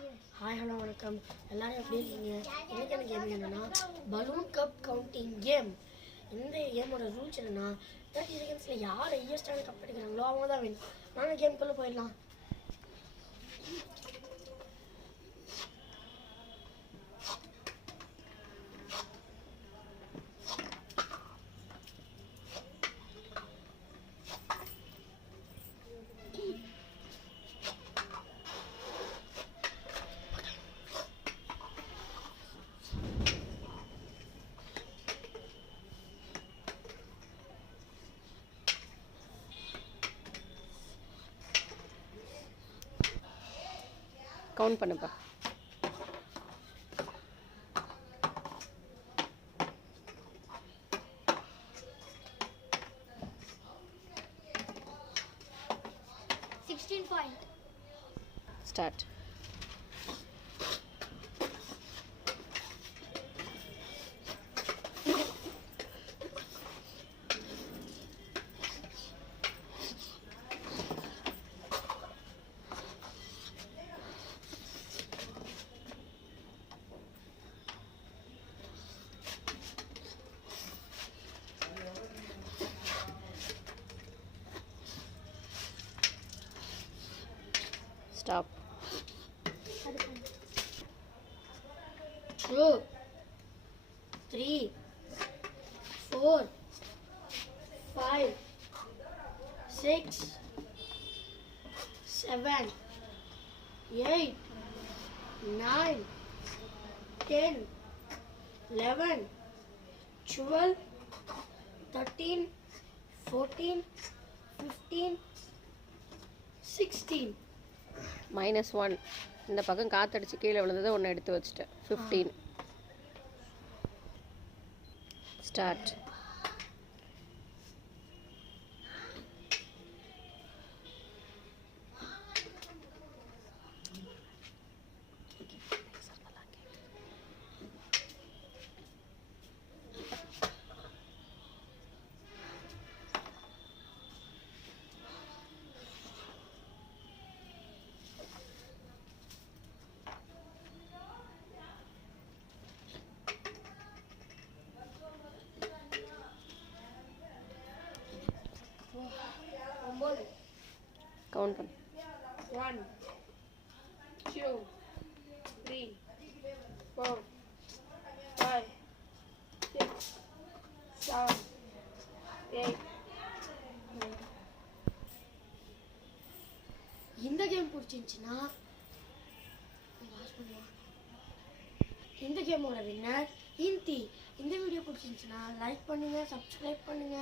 Hi hello வணக்கம். எல்லாரும் எப்படி இருக்கீங்க? இன்னைக்கான கேம் என்னன்னா பலூன் கப் கவுண்டிங் கேம். இந்த கேமோட ரூல்ஸ் என்னன்னா 30 செகண்ட்ஸில் யார் ஹையஸ்டான கப் எடுக்கிறாங்களோ அவங்க தான் வேணும். நாங்கள் கேமுக்குள்ளே போயிடலாம். கவுண்ட் பண்ணுப்பா. ஸ்டார்ட். Stop. 2 3 4 5 6 7 8 9 10 11 12 13 14 15 16. -1. இந்த பக்கம் காத்தடிச்சு கீழே விழுந்ததை ஒன்று எடுத்து வச்சுட்டேன். 15. ஸ்டார்ட். கவுண்ட் பண்ணு. 1 2 3 4 5 6 7 8. இந்த கேம் பிடிச்சிருந்துச்சுன்னா இந்த கேமோட வின்னர் ஹிந்தி. இந்த வீடியோ பிடிச்சிருந்துச்சுன்னா லைக் பண்ணுங்க, சப்ஸ்கிரைப் பண்ணுங்க.